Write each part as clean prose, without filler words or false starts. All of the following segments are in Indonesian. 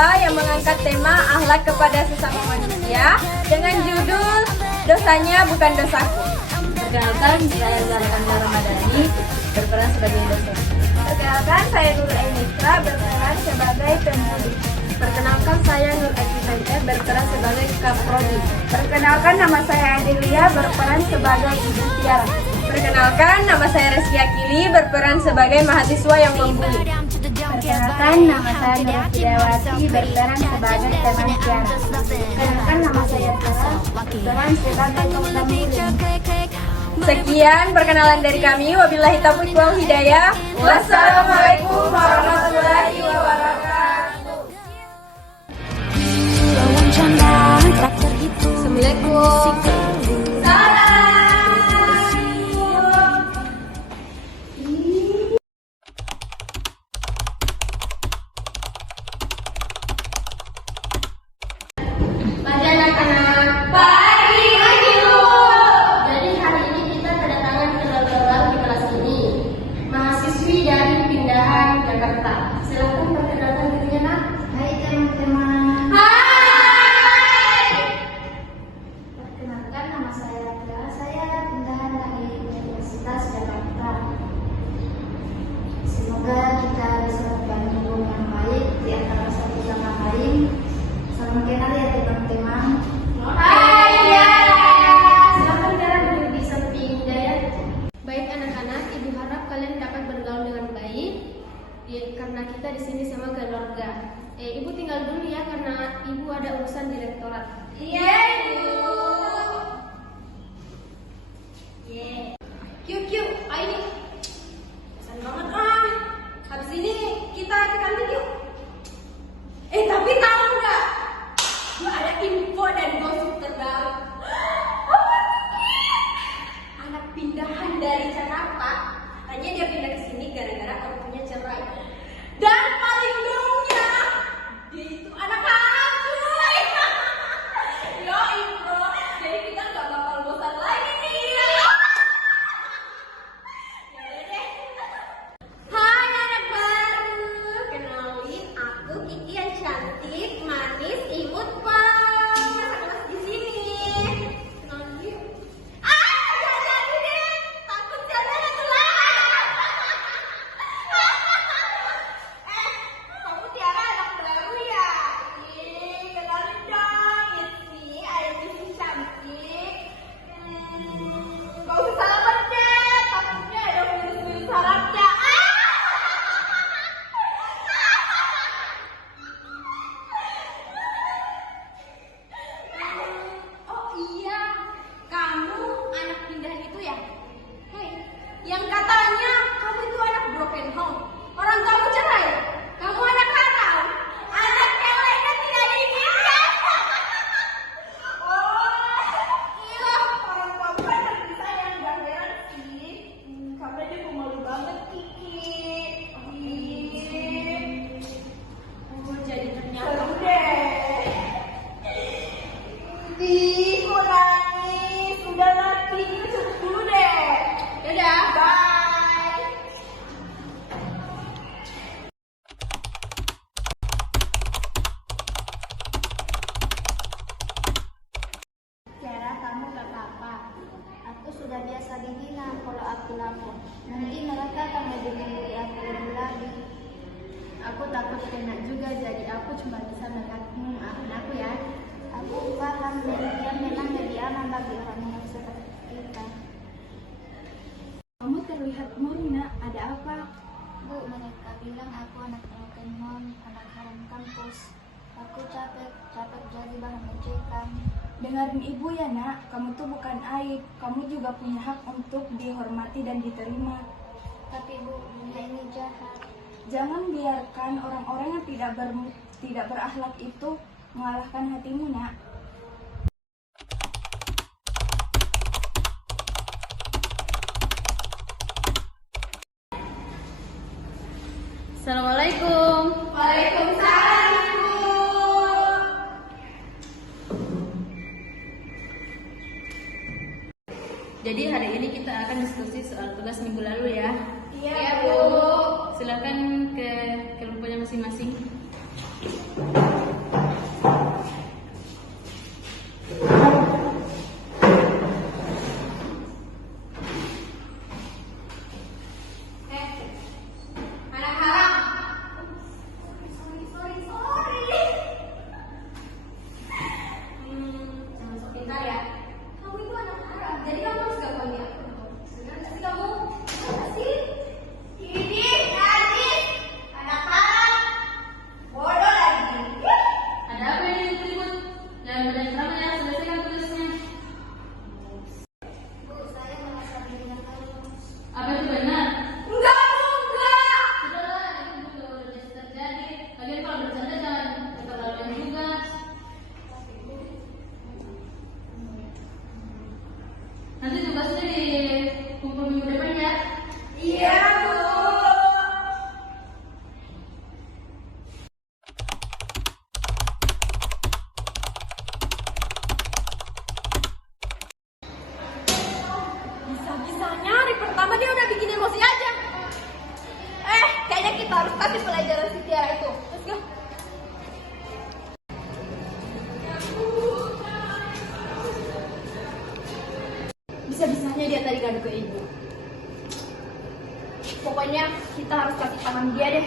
yang mengangkat tema akhlak kepada sesama manusia dengan judul Dosanya Bukan Dosaku. Perkenalkan, saya Zalanda Ramadhani berperan sebagai dosen. Perkenalkan, saya Nur Ainistra berperan sebagai penulis. Perkenalkan, saya Nur Ainistra berperan sebagai kaprodi. Perkenalkan, nama saya Adelia berperan sebagai ibu Tiara. Perkenalkan, nama saya Reski Akili berperan sebagai mahasiswa yang membuli. Perkenalkan, nama saya Nur Fidawati berperan sebagai teman Tiara. Perkenalkan, nama saya Tara berperan sebagai pemuda murid. Sekian perkenalan dari kami. Wabillahi taufiq wal hidayah. Wassalamualaikum warahmatullahi wabarakatuh. Assalamualaikum. Pagi anak-anak. Pagi Bu. Jadi hari ini kita kedatangan keluarga baru di kelas ini. Mahasiswi dari pindahan Jakarta. Silakan perkenalkan dirinya, Nak. Hai teman-teman. Hai. Perkenalkan, nama saya Raka. Saya pindahan dari Universitas Jakarta. Semoga kita bisa berbagi ilmu yang baik di antara satu sama lain. Salam kenal ya teman-teman. Hai Tiara. Silakan Tiara duduk di samping Hidayat. Baik anak-anak, ibu harap kalian dapat bergaul dengan baik, ya, karena kita di sini sama keluarga. Ibu tinggal dulu ya karena ibu ada urusan direktorat. Iya Ibu. Yuk, ayo nih. Pesan banget ah. Habis ini kita ke kantin yuk. Tapi tahu nggak? Gue ada info dan gosip terbaru. Anak pindahan dari Jakarta, katanya dia pindah ke sini gara-gara ortunya cerai. Dan paling dongnya, dia itu anak haram cuy. Yo bro, jadi kita nggak bakal bosan lagi nih. Yaudah deh. Hai anak baru, kenalin aku Kiki yang cantik, manis, imut banget. Kelas di sini. Kenalin. Jangan jadi deh, takut jalan telat. Kamu Tiara anak baru ya? Kenalin dong, ini ayah Cici cantik. Gak usah salaman deh, takutnya ada virus-virus sarafnya. Oh iya, kamu anak pindahan itu ya? Hei, yang katanya kamu itu anak broken home. Orang kamu cerai, kamu anak haram. Anak kelek kan tidak diinginkan. Iya, orang papa dan kita yang gak heran sih. Kamu aja pemalu banget, Kiki. Jadi ternyata seru deh. Kok nangis? Udah lagi, kita cabut dulu deh. Dadah, bye. Tiara, kamu gak apa-apa. Aku sudah biasa dihina kalau aku lapor. Nanti mereka akan lebih memberi aku lebih lagi. Aku takut kena juga, jadi aku cuma bisa melihatmu. Maafin aku ya. Aku paham dia memang lebih aman bagi orang yang seperti kita. Kamu terlihat murni, Nak. Ada apa? Bu, mereka bilang aku anak broken home, anak haram kampus. Aku capek jadi bahan ejekan. Dengarin ibu ya nak, kamu tuh bukan aib, kamu juga punya hak untuk dihormati dan diterima. Tapi Bu, dunia ini jahat. Jangan biarkan orang-orang yang tidak berakhlak itu mengalahkan hatimu nak. Assalamualaikum. Waalaikumsalam, Ibu. Jadi hari ini kita akan diskusi soal tugas minggu lalu ya. Iya, Bu. Silakan ke kelompoknya masing-masing. ya, selesaikan tulisnya. Bu, saya merasa didengarkan. Apa itu benar? Enggak, enggak. Sudahlah, itu juga udah biasa terjadi. Kalian kalau bercanda jangan keterlaluan juga. Nanti tugasnya dikumpul minggu depan ya. Iya, Bu. Bisa-bisanya hari pertama dia udah bikin emosi aja. Kayaknya kita harus kasih pelajaran si Tiara itu. Let's go. Bisa-bisanya dia tadi ngadu ke ibu. Pokoknya kita harus kasih tangan dia deh.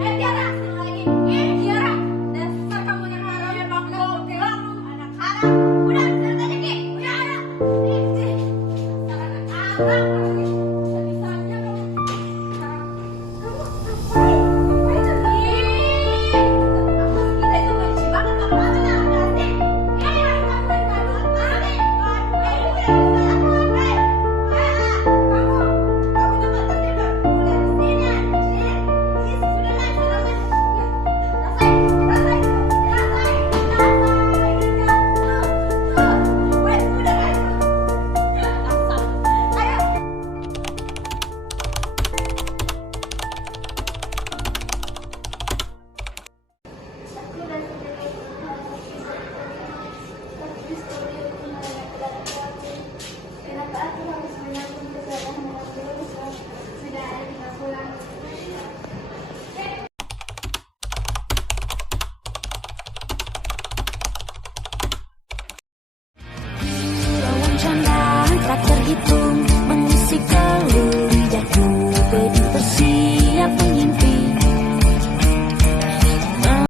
Tiara, Tiara, dasar kamu yang haram ya bakal anak haram. Udah, sana aja Ki, udah ada. Dasar anak haram. Bisa-bisanya kamu. Ngapain lagi? Kita itu benci banget sama anak nanti. Kamu Kenapa aku harus menanggung kesalahan orang dosa? Sudah kita pulang. Rawan canda tak terhitung mengisi keluh lidahku, bedi bersiap mengimpi.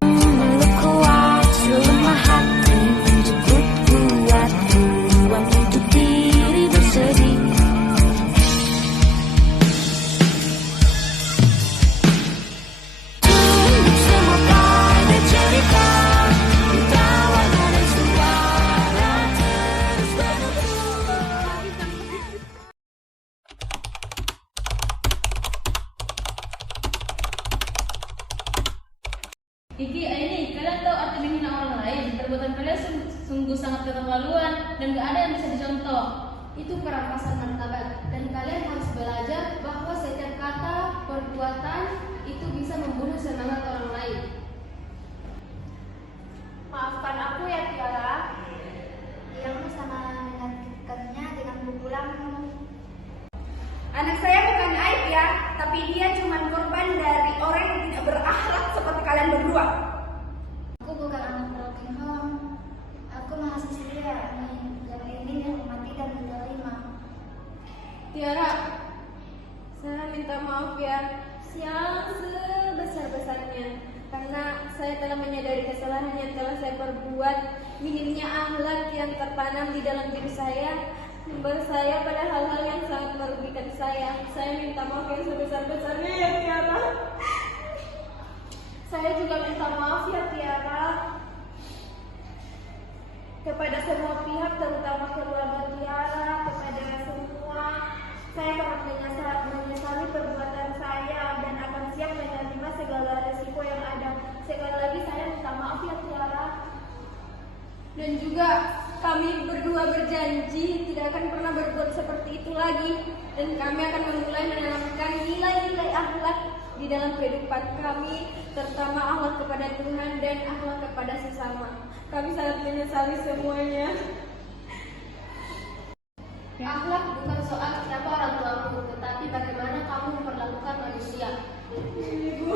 Memeluk kuat selemah hati, menjemput buat ruang untuk diri bersedih. Tunduk semua pada cerita, tertawa dan suara terus menunggu. Iki, ini kalian tahu arti menghina orang lain? Perbuatan kalian sungguh sangat keterlaluan dan gak ada yang bisa dicontoh. Itu perampasan martabat dan kalian harus belajar bahwa setiap kata perbuatan itu bisa membunuh semangat orang lain. Maafkan aku ya Tiara. Diammu sama menggantikannya dengan pukulanmu. Anak saya bukan aib ya, tapi dia cuma korban dari orang yang tidak berakhlak seperti kalian berdua. Aku bukan anak broken home. Aku mahasiswa yang ingin dihormati dan diterima. Tiara, saya minta maaf ya, yang sebesar-besarnya, karena saya telah menyadari kesalahan yang telah saya perbuat, minimnya akhlak yang tertanam di dalam diri saya, membawa saya pada hal-hal yang sangat merugikan saya. Saya minta maaf yang sebesar-besarnya ya Tiara. Saya juga minta maaf ya Tiara kepada semua pihak, terutama keluarga Tiara, kepada semua. Saya sangat menyesali perbuatan saya dan akan siap menerima segala resiko yang ada. Sekali lagi saya minta maaf ya Tiara. Dan juga kami berdua berjanji tidak akan pernah berbuat seperti itu lagi. Dan kami akan memulai menanamkan nilai-nilai akhlak di dalam kehidupan kami, terutama akhlak kepada Tuhan dan akhlak kepada sesama. Kami sangat menyesali semuanya. Akhlak bukan soal siapa orang tuamu, tetapi bagaimana kamu memperlakukan manusia. Ibu,